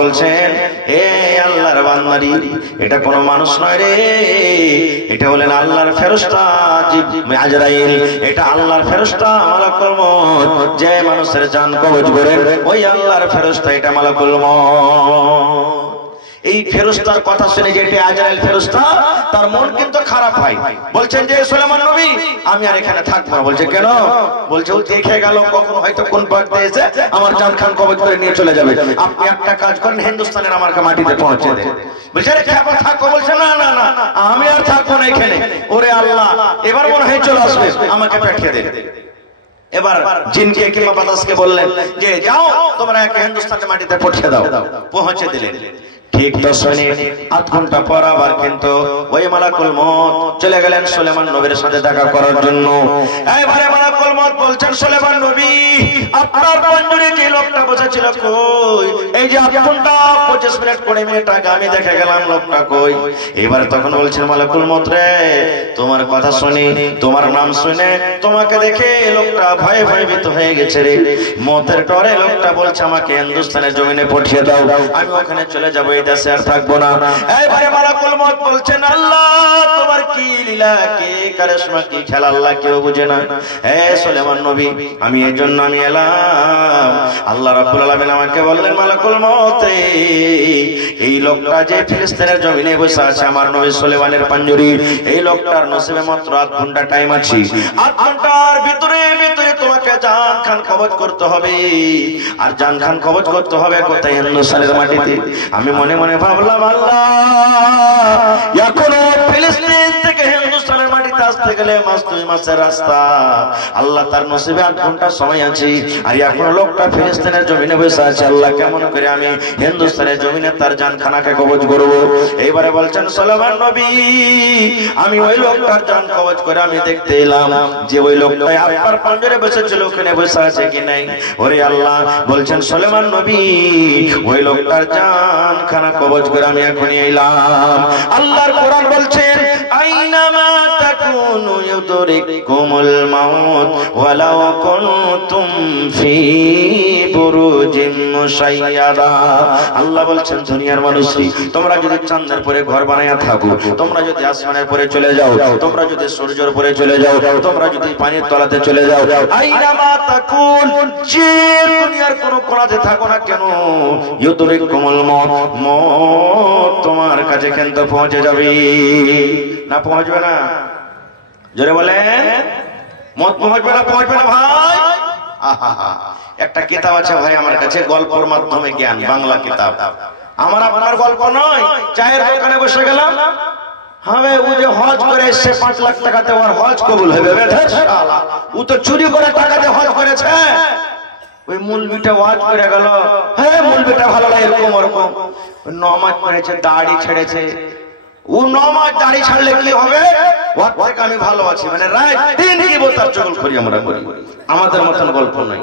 বলছেন, এ আল্লাহর বান্দারি, এটা কোনো মানুষ নয় রে, এটা হলেন আল্লাহর ফেরেশতা আজরাইল, এটা আল্লাহর ফেরেশতা মালাকুল মউত, যে মানুষের জান কবজ করে ওই আল্লাহর ফেরেশতা, এটা মালাকুল মউত। এই ফেরেশতার কথা শুনে যে এটা আজরাইল ফেরেশতা, তার মন কিন্তু খারাপ হয়। বলছেন যে সুলাইমান নবী, আমি আর এখানে থাকবো না। বলছে কেন? বলছে ও দেখে গেল কখন হয়তো কোন পাকতে এসে আমার জান খান কবজ করে নিয়ে চলে যাবে। আপনি একটা কাজ করেন, হিন্দুস্তানের আমার মাটিতে পৌঁছে দেন। বলছে রে খেপা থাকো। বলছে না না না, আমি আর থাকবো না এখানে। ওরে আল্লাহ, এবার মনে হয় চলে আসবে, আমাকে পাঠিয়ে দেন। এবার জিনকে কিংবা বাতাসকে বললেন যে যাও তোমরা একে হিন্দুস্তানের মাটিতে পাঠিয়ে দাও। পৌঁছে দিলেন। ঠিক 10 মিনিট 8 ঘন্টা পর আবার কিন্তু ওই মালাকুল মউত চলে গেলেন সুলাইমান নবীর সাথে দেখা করার জন্য। এবারে মালাকুল মউত বলছেন, সুলাইমান নবী, আপনার পঞ্জরে যে লোকটা বসেছিল কই? এই যে 8 ঘন্টা 25 মিনিট 20 মিনিট আগে আমি দেখে গেলাম, লোকটা কই? এবার তখন বলছেন মালাকুল মউত রে, তোমার কথা শুনি, তোমার নাম শুনে, তোমাকে দেখে লোকটা ভয়ে ভয়ভীত হয়ে গেছে রে। মউতের ডরে লোকটা বলছে আমাকে হিন্দুস্তানের জমিনে পাঠিয়ে দাও, আমি ওখানে চলে যাব, এই দেশে আর থাকবো না। এইবারে মালাকুল মউত বলছেন, আল্লাহ তোমার কি লীলা, কি কারিশমা, কি খেলা, আল্লাহ কেউ বুঝে না। হে সুলাইমান নবী, আমি এই জন্য আমি এলাম। আল্লাহ রাব্বুল আলামিন আমাকে বললেন, মালাকুল মউত, এই লোকটা যে ফিলিস্তিনের জমিনে বসে আছে আমার নবী সুলাইমানের পাঞ্জরি, এই লোকটার নসিবে মাত্র 8 ঘন্টা টাইম আছে। 8 ঘন্টার ভিতরে ভিতরে তোমাকে জান খান কবজ করতে হবে। আর জান খান কবজ করতে হবে কোথায়? হিন্দুস্তানের মাটিতে। আমি মনে মনে ভাবলাম, আল্লাহ এখনো ফিলিস্তিন থেকে হিন্দুস্তানের মাটিতে আসতে গেলে মাস 2 মাসের রাস্তা। আল্লাহ তার নসিবে 8 ঘন্টা সময় আছে, আর এখনো লোকটা ফিলিস্তিনের জমিনে বসে আছে। আল্লাহ কেমন করে আমি হিন্দুস্তানের জমিনে তার জানখানাকে কবজ করব? এইবারে বলছেন সুলাইমান নবী, আমি ওই লোকটার জান কবজ করে আমি দেখতে এলাম যে ওই লোকটা আপনার পাঞ্জরে বসেছিল, ওখানে বসে আছে কি নাই। ওরে আল্লাহ, বলছেন সুলাইমান নবী, ওই লোকটার জান খানা কবজ করে আমি এখনই এলাম। আল্লাহর কোরআন বলছেন, আইনামা তাকুনু ইউদরিকুমুল মাউত ওয়ালাউ কুনতুম ফি বুরুজিন মুশাইয়াদা। আল্লাহ বলছেন, দুনিয়ার মানুষ, তোমরা যদি চাঁদের পরে ঘর বানায়া থাকো, তোমরা যদি আসমানের পরে চলে যাও, তোমরা যদি সূর্যের পরে চলে যাও, তোমরা যদি পানির তলাতে চলে যাও, আইনামা তাকুন, যে দুনিয়ার কোন কোণাতে থাকো না কেন, ইউদরিকুমুল মাউত, মওত তোমার কাছে কিন্তু পৌঁছে যাবে। না পৌঁছবে না? জোরে বলেন, মত পৌঁছবে না? পৌঁছবে না ভাই? একটা কিতাব আছে ভাই আমার কাছে, গল্পের মাধ্যমে জ্ঞান, বাংলা কিতাব। আমার আপনার গল্প নয়। চায়ের দোকানে বসে গেলাম, হবে ও যে হজ করে এসে 5 লাখ টাকাতে ওর হজ কবুল হবে, ও তো চুরি করে টাকাতে হজ করেছে। ওই মূলবিটা ওয়াজ করে গেল, হ্যাঁ মূলবিটা ভালো লাগে, এরকম ওরকম নামাজ পড়েছে, দাড়ি ছেড়েছে। ও নামাজ দাড়ি ছাড়লে কি হবে? ওর থেকে আমি ভালো আছি, মানে রাত দিন কি বলতার চগল করি আমরা করি। আমাদের মতন গল্প নাই।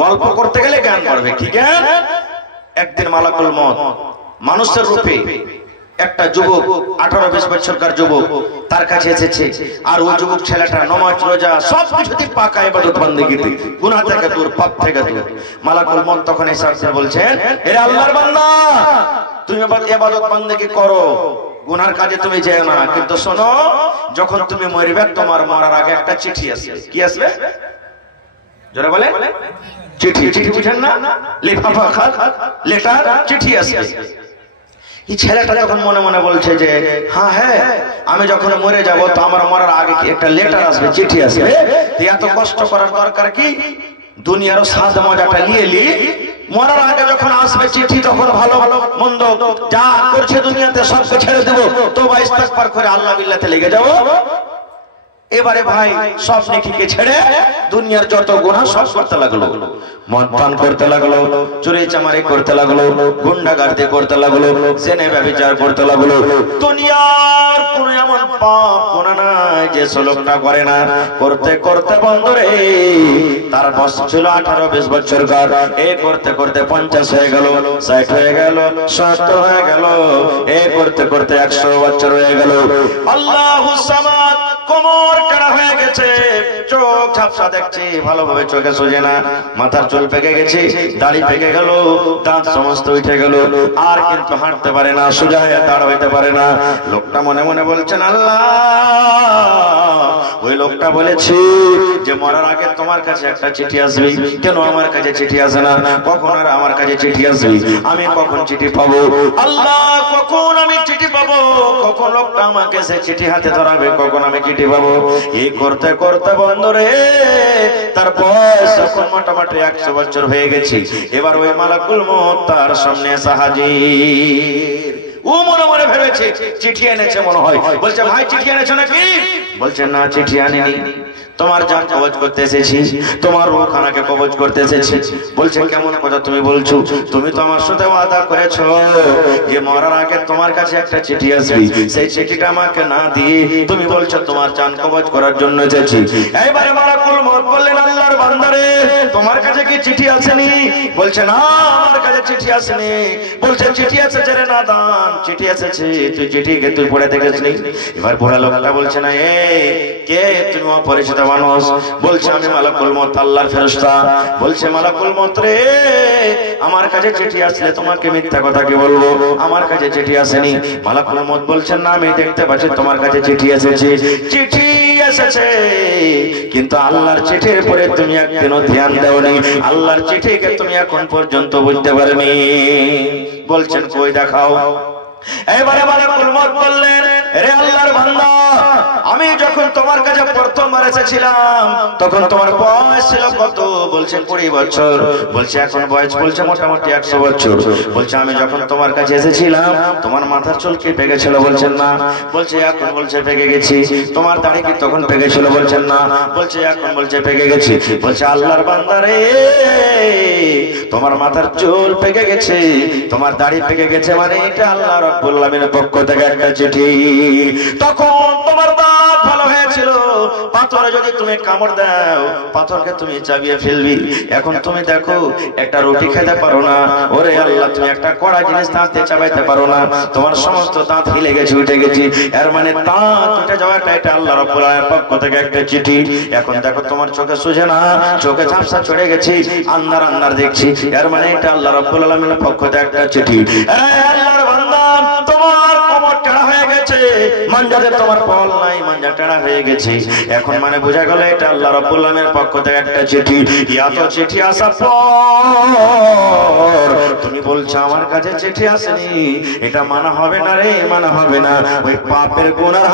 গল্প করতে গেলে জ্ঞান বাড়বে। ঠিক আছে? একদিন মালাকুল মউত মানুষের রূপে একটা যুবক, 18-20 বছরকার যুবক তার কাছে এসেছে। আর ওই যুবক ছেলেটা নামাজ রোজা সব কিছুতে পাকা, ইবাদত বন্দেগীতে, গুনাহ থেকে দূর, পাপ থেকে দূর। মালাকুল মউত তখন এসে বলছেন, হে আল্লাহর বান্দা, তুমি ইবাদত বন্দেগী করো, গুনার কাজে তুমি যেও না, কিন্তু শোনো, যখন তুমি মরবে তোমার মরার আগে একটা চিঠি আসবে। কি আসবে? জোরে বলে, চিঠি। চিঠি বুঝেন না? লিফাফা খাত, লেটার, চিঠি আসবে। এই ছেলেটা যখন মনে মনে বলছে যে হ্যাঁ, আমি যখন মরে যাব তো আমার মরার আগে একটা লেটার আসবে, চিঠি আসবে, এত কষ্ট করার দরকার কি? দুনিয়ার স্বাদ মজাটা নিয়ে মরার আগে যখন আসবে চিঠি, তখন ভালো ভালো মন্দ যা করছে দুনিয়াতে সবকে ছেড়ে দেবো, তওবা ইস্তেগফার করে আল্লাহ বিল্লাহতে লেগে যাবো। এবারে ভাই সব নেকিকে ছেড়ে দুনিয়ার যত গুনাহ সব করতে লাগলো, মদ পান করতে লাগলো, চুরি চামারি করতে লাগলো, গুন্ডাগার্দি করতে লাগলো, জেনে ব্যভিচার করতে লাগলো। দুনিয়ার কোন এমন পাপ গুনাহ নাই যে লোকটা করে না। করতে করতে বন্ধুরে তার বয়স ছিল 18-20 বছরকার, এ করতে করতে 50 হয়ে গেল, 60 হয়ে গেল, 70 হয়ে গেল, এ করতে করতে 100 বছর হয়ে গেল। আল্লাহুস সামাদ কোমর কাটা হয়ে গেছে, চোখ ঝাপসা দেখছে, ভালোভাবে চোখে সোজে না, মাথার চুল পেকে গেছে, দাড়ি পেকে গেল, দাঁত সমস্ত উঠে গেল, আর কিন্তু হাঁটতে পারে না, সোজা হয়ে দাঁড় হইতে পারে না। লোকটা মনে মনে বলছেন, আল্লাহ, ওই লোকটা বলেছে যে মরার আগে তোমার কাছে একটা চিঠি আসবে, কেন আমার কাছে চিঠি আসে না? কখন আর আমার কাছে চিঠি আসবে? আমি কখন চিঠি পাবো? আল্লাহ, কখন আমি চিঠি পাবো? কখন লোকটা আমাকে সে চিঠি হাতে ধরাবে? কখন আমি চিঠি পাবো? এই করতে করতে বন্ধুরে তার বয়স এখন মোটামুটি 100 বছর হয়ে গেছে। এবার ওই মালাকুল মউত তার সামনে এসে হাজির। ও মনে মনে ভেবেছে চিঠি এনেছে মনে হয়। বলছে, ভাই চিঠি এনেছো নাকি? বলছে, না, চিঠি আনিনি, তোমার জান কবজ করতে এসেছি, তোমার রূহখানাকে কবজ করতে এসেছি। বলছে, কেমন কথা তুমি বলছো? তুমি তো আমার সাথে ওয়াদা করেছো যে মরার আগে তোমার কাছে একটা চিঠি আসবে, সেই চিঠিটা আমাকে না দিয়ে তুমি বলছো তোমার জান কবজ করার জন্য এসেছি। এইবারে মালাকুল মউত বললেন, আল্লাহর বান্দারে, তোমার কাছে কি চিঠি আসেনি? বলছে, না, আমার কাছে চিঠি আসেনি। বলছে, চিঠি এসেছে রে নাদান, চিঠি এসেছে, তুই চিঠিকে তুই পড়ে দেখেছিস? এবার বুড়া লোকটা বলছে, না, কে তুমি? অপরিচিত মানুষ। বলছে, আমি মালাকুল মউত, আল্লাহর ফেরেশতা। বলছে, মালাকুল মউত রে, আমার কাছে চিঠি আসলে তোমাকে মিথ্যা কথা কি বলবো? আমার কাছে চিঠি আসেনি। মালাকুল মউত বলছেন, না, আমি দেখতে পাচ্ছি তোমার কাছে চিঠি এসেছে। চিঠি এসেছে, কিন্তু আল্লাহর চিঠির পরে তুমি একদিনও ধ্যান দাওনি, আল্লাহর চিঠিকে তুমি এখন পর্যন্ত বুঝতে পারোনি। বলছেন, কই দেখাও। এবারে মালাকুল মউত বললেন, রে আল্লাহর বান্দা, আমি যখন তোমার কাছে প্রথমবার এসেছিলাম তখন তোমার বয়স ছিল কত? বলছে 20 বছর। বলছে, এখন বয়স বলছে মোটামুটি 100 বছর। বলছে, আমি যখন তোমার কাছে এসেছিলাম তোমার মাথার চুল কি পেকেছিল? বলছেন, না। বলছে, এখন বলছে পেকে গেছি। তোমার দাড়ি কি তখন পেকেছিল? বলছেন, না। বলছে, এখন বলছে পেকে গেছি। বলছে, আল্লাহর বান্দা রে, তোমার মাথার চুল পেকে গেছে, তোমার দাড়ি পেকে গেছে, মানে এটা আল্লাহ রাব্বুল আলামিনের পক্ষ থেকে একটা চিঠি। তখন তোমার দাঁত ভালো হয়েছিল, পাথরে যদি তুমি কামড় দাও পাথরকে তুমি চাবিয়ে ফেলবি। এখন তুমি দেখো একটা রুটি খেতে পারো না, ওরে আল্লাহ, তুমি একটা কড়া জিনিস দাঁতে চাবাইতে পারো না, তোমার সমস্ত দাঁত হিলে গেছে, উঠে গেছে। এর মানে দাঁত উঠে যাওয়াটা এটা আল্লাহ রাব্বুল আলামিনের পক্ষ থেকে একটা চিঠি। এখন দেখো তোমার চোখে সোজে না, চোখে ঝাপসা চড়ে গেছে, আন্ধার আন্ধার দেখছি, এর মানে এটা আল্লাহ রাব্বুল আলামিনের পক্ষ থেকে একটা চিঠি। আল্লাহর বান্দা, তোমার কোমর টেড়া হয়ে গেছে, মানজাতে তোমার ফল নাই, মানজা টেড়া হয়ে গেছে। এখন মানে বোঝা গেল এটা আল্লাহ রাব্বুল আলামিনের পক্ষ থেকে একটা চিঠি। এত চিঠি আসার পর তুমি বলছো আমার কাছে চিঠি আসেনি, এটা মানা হবে না রে, মানা হবে না। ওই পাপের গুনাহ